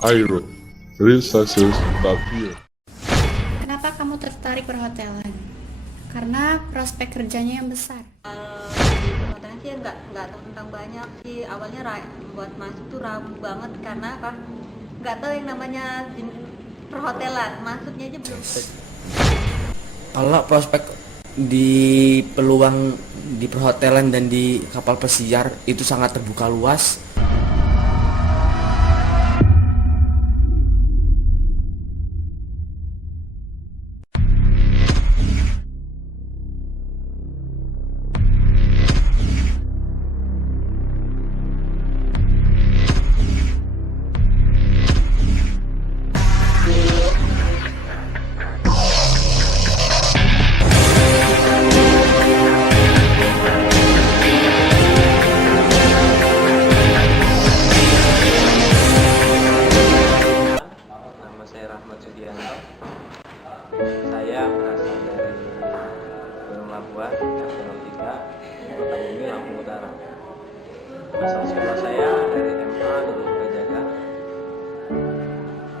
Iron, real success start here. Kenapa kamu tertarik perhotelan? Karena prospek kerjanya yang besar. Di perhotelan sih nggak tahu tentang banyak sih. Awalnya buat masuk tuh ragu banget karena apa? Nggak tahu yang namanya perhotelan. Masuknya aja belum. Kalau prospek di peluang di perhotelan dan di kapal pesiar itu sangat terbuka luas. Nama saya Rahmat Sudianto. Saya berasal dari Gunung Labuan, RT 03, Kota Bumi, Lampung Utara. Asal sekolah saya dari MA Negeri Prajaga.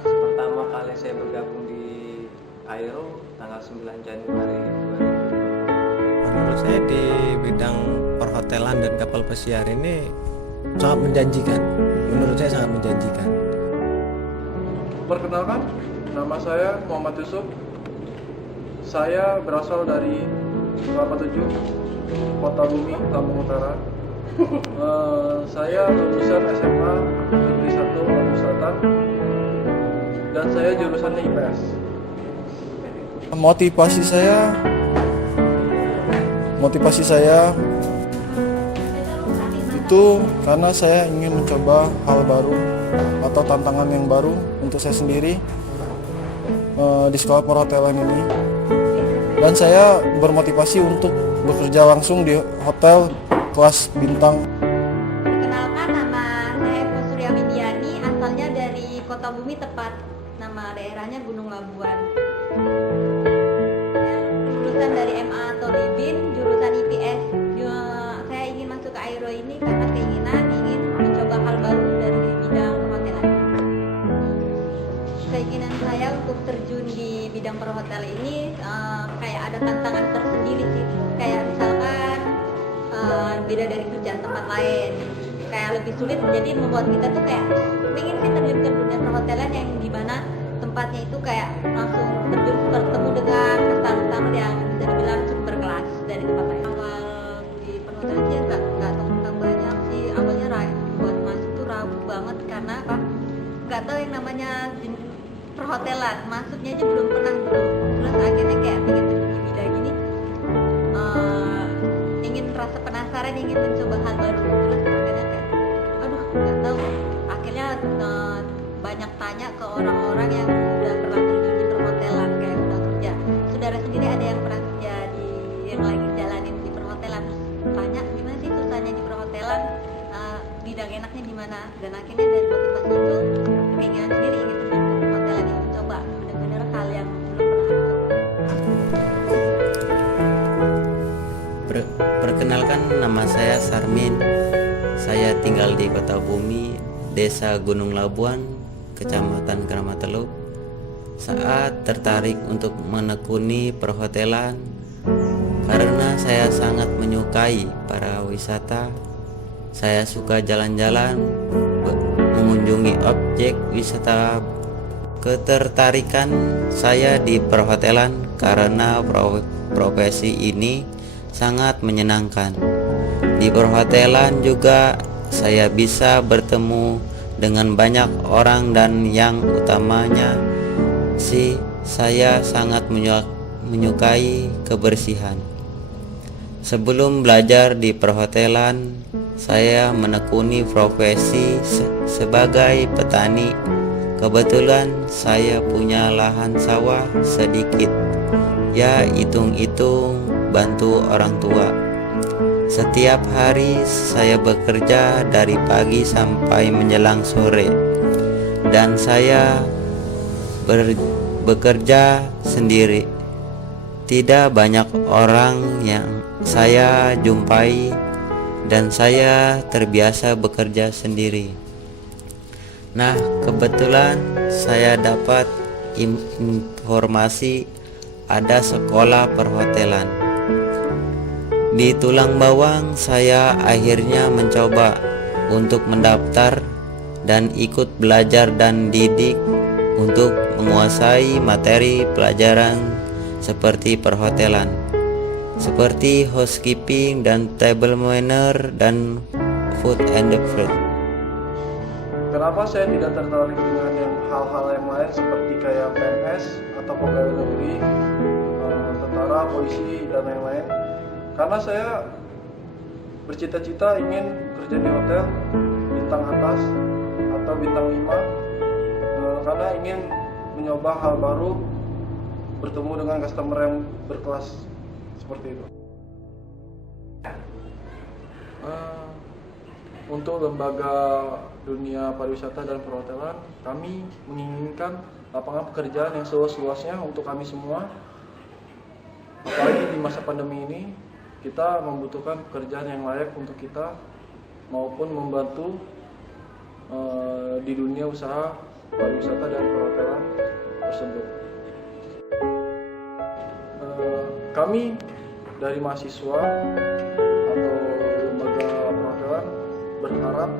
Pertama kali saya bergabung di Aero tanggal 9 Januari 2020. Menurut saya di bidang perhotelan dan kapal pesiar ini sangat menjanjikan. Menurut saya sangat menjanjikan. Perkenalkan, nama saya Muhammad Yusuf. Saya berasal dari Kelapa 7, Kota Bumi, Lampung Utara. Saya lulusan SMA Negeri 1 Lampung Selatan dan saya jurusannya IPS. Motivasi saya itu karena saya ingin mencoba hal baru atau tantangan yang baru untuk saya sendiri di sekolah perhotelan ini, dan saya bermotivasi untuk bekerja langsung di hotel kelas bintang. Perkenalkan, nama saya Eko Surya Widiani, asalnya dari Kota Bumi, tepat nama daerahnya Gunung Labuan. Lulusan dari MA atau Libin, jurusan IPS. Saya ingin masuk ke Aero ini karena keinginan ingin mencoba hal baru dari bidang perhotelan. Keinginan saya untuk terjun di bidang perhotelan ini kayak ada tantangan tersendiri sih. Kayak misalkan beda dari kerjaan tempat lain, kayak lebih sulit, jadi membuat kita tuh kayak ingin sih terjun ke dunia perhotelan yang dimana tempatnya itu kayak langsung bertemu dengan customer yang bisa dibilang super kelas dari tempat lain. Awal di perhotelan sih nggak tahu tentang banyak sih. Awalnya buat masuk tuh ragu banget karena apa? Nggak tahu yang namanya perhotelan. Masuknya aja belum pernah gitu. Terus akhirnya kayak pengen terjun di bidang ini. Ingin rasa penasaran, ingin mencoba hal baru, terus akhirnya kayak aduh nggak tahu, akhirnya banyak tanya ke orang-orang yang udah pernah terjun di perhotelan, kayak udah kerja, saudara sendiri ada yang pernah kerja di yang lagi jalanin di perhotelan, terus tanya gimana sih susahnya di perhotelan, bidang enaknya di mana, dan akhirnya dari motivasi itu keinginan sendiri ingin terjun di perhotelan, ingin mencoba benar-benar hal yang belum pernah dicoba. Perkenalkan, nama saya Sarmin. Saya tinggal di Kota Bumi, Desa Gunung Labuan, Kecamatan Kramatelu. Saat tertarik untuk menekuni perhotelan karena saya sangat menyukai para wisata. Saya suka jalan-jalan, mengunjungi objek wisata. Ketertarikan saya di perhotelan karena profesi ini sangat menyenangkan. Di perhotelan juga saya bisa bertemu dengan banyak orang, dan yang utamanya saya sangat menyukai kebersihan. Sebelum belajar di perhotelan, saya menekuni profesi sebagai petani. Kebetulan saya punya lahan sawah sedikit, ya hitung-hitung bantu orang tua. Setiap hari saya bekerja dari pagi sampai menjelang sore, dan saya bekerja sendiri. Tidak banyak orang yang saya jumpai, dan saya terbiasa bekerja sendiri. Nah, kebetulan saya dapat informasi ada sekolah perhotelan. Di Tulang Bawang saya akhirnya mencoba untuk mendaftar dan ikut belajar dan didik untuk menguasai materi pelajaran seperti perhotelan, seperti housekeeping dan table manner dan food and beverage. Kenapa saya tidak tertarik dengan yang hal-hal yang lain seperti kayak PNS atau pegawai negeri, tentara, polisi, dan lain-lain? Karena saya bercita-cita ingin kerja di hotel bintang atas atau bintang 5, karena ingin mencoba hal baru, bertemu dengan customer yang berkelas seperti itu. Untuk lembaga dunia pariwisata dan perhotelan, kami menginginkan lapangan pekerjaan yang seluas-luasnya untuk kami semua. Apalagi di masa pandemi ini, kita membutuhkan pekerjaan yang layak untuk kita maupun membantu di dunia usaha pariwisata dan perhotelan tersebut. Kami dari mahasiswa atau lembaga perhotelan berharap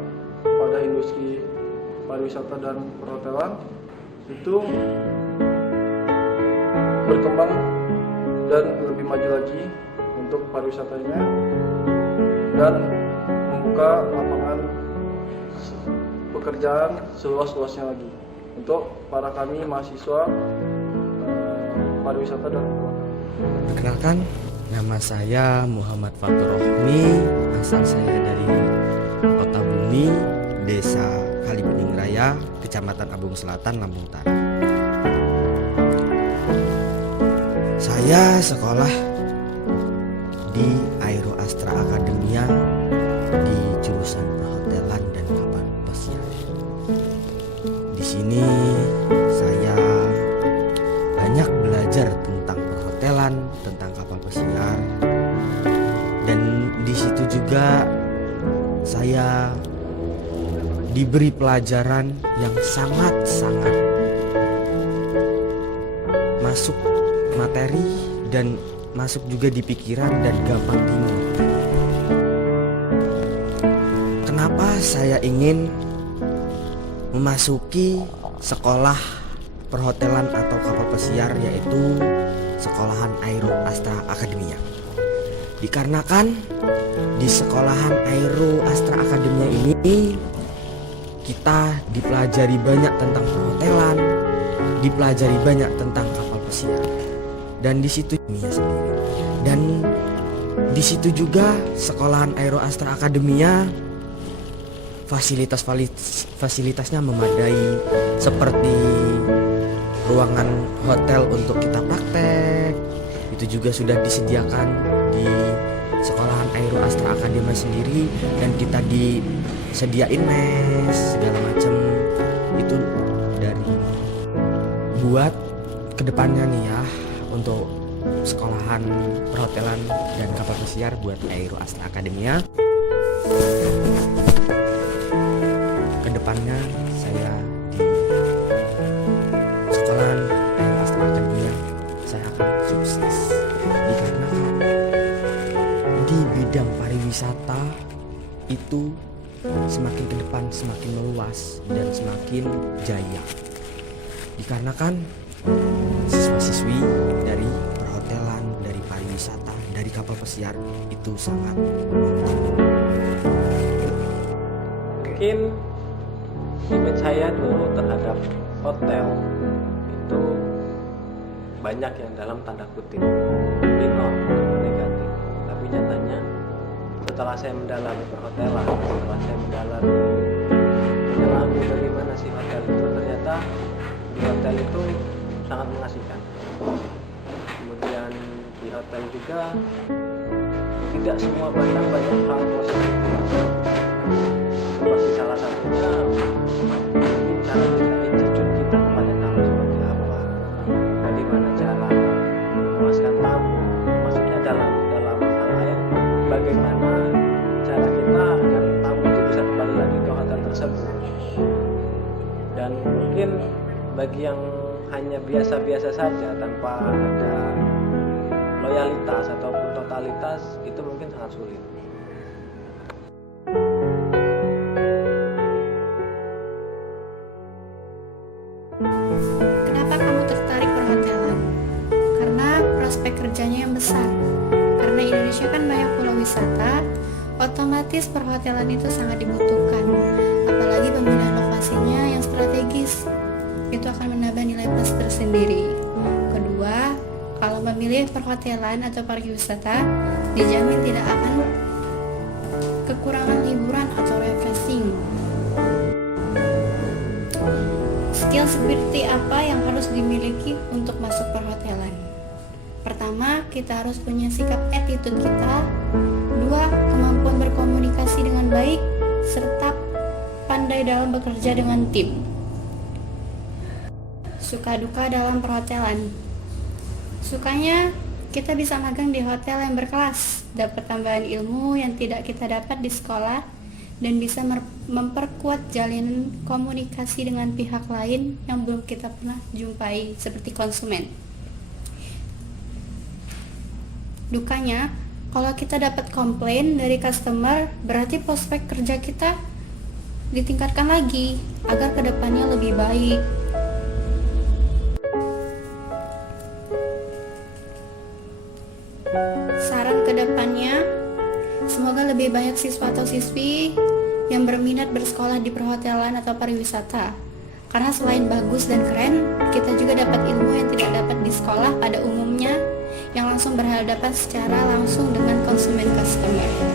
pada industri pariwisata dan perhotelan itu berkembang dan lebih maju lagi untuk pariwisatanya dan membuka lapangan pekerjaan seluas-luasnya lagi untuk para kami mahasiswa pariwisata dan perhotelan. Perkenalkan, nama saya Muhammad Fatur Rohmi, asal saya dari Kota Bumi, Desa Kalibening Raya, Kecamatan Abung Selatan, Lampung Utara. Saya sekolah di Aero Astra Academia di jurusan perhotelan dan kapal pesiar. Di sini saya banyak belajar tentang perhotelan, tentang kapal pesiar, dan di situ juga saya diberi pelajaran yang sangat-sangat masuk materi dan masuk juga di pikiran dan gampang diingat. Kenapa saya ingin memasuki sekolah perhotelan atau kapal pesiar, yaitu sekolahan Aero Astra Academia? Dikarenakan di sekolahan Aero Astra Academia ini kita dipelajari banyak tentang perhotelan, dipelajari banyak tentang kapal pesiar, dan di situ sendiri. Dan di situ juga sekolahan Aero Astra Academia fasilitasnya memadai, seperti ruangan hotel untuk kita praktek. Itu juga sudah disediakan di sekolahan Aero Astra Academia sendiri, dan kita disediain mes segala macam. Itu dari buat kedepannya nih ya, untuk sekolahan perhotelan dan kapal pesiar buat Aero Astra Academia. Kedepannya saya di sekolahan Aero Astra Academia saya akan sukses, dikarenakan di bidang pariwisata itu semakin ke depan semakin meluas dan semakin jaya, dikarenakan siswa-siswi dari perhotelan, dari pariwisata, dari kapal pesiar itu sangat Mungkin image saya dulu terhadap hotel itu banyak yang dalam tanda kutip minor, negatif. Tapi nyatanya setelah saya mendalami perhotelan, setelah saya mendalami bagaimana sih hotel itu, ternyata di hotel itu sangat mengasihkan. Kemudian di hotel juga tidak semua banyak hal positif, seperti salah satunya cara kita attitude kita kepada tamu seperti apa, bagaimana cara memuaskan tamu, maksudnya dalam hal lain bagaimana cara kita agar tamu itu bisa kembali lagi ke hotel tersebut. mungkin bagi yang hanya biasa-biasa saja tanpa ada loyalitas ataupun totalitas itu mungkin sangat sulit. Kenapa kamu tertarik perhotelan? Karena prospek kerjanya yang besar. Karena Indonesia kan banyak pulau wisata, otomatis perhotelan itu sangat dibutuhkan. Apalagi pemilihan lokasinya yang strategis, itu akan menambah nilai plus tersendiri. Kedua, kalau memilih perhotelan atau pariwisata, dijamin tidak akan kekurangan liburan atau refreshing. Skill seperti apa yang harus dimiliki untuk masuk perhotelan? Pertama, kita harus punya sikap attitude kita. Dua, kemampuan berkomunikasi dengan baik, serta pandai dalam bekerja dengan tim. Suka duka dalam perhotelan. Sukanya, kita bisa magang di hotel yang berkelas, dapat tambahan ilmu yang tidak kita dapat di sekolah, dan bisa memperkuat jalinan komunikasi dengan pihak lain yang belum kita pernah jumpai, seperti konsumen. Dukanya, kalau kita dapat komplain dari customer, berarti prospek kerja kita ditingkatkan lagi agar kedepannya lebih baik. Saran kedepannya, semoga lebih banyak siswa atau siswi yang berminat bersekolah di perhotelan atau pariwisata. Karena selain bagus dan keren, kita juga dapat ilmu yang tidak dapat di sekolah pada umumnya, yang langsung berhadapan secara langsung dengan konsumen customer.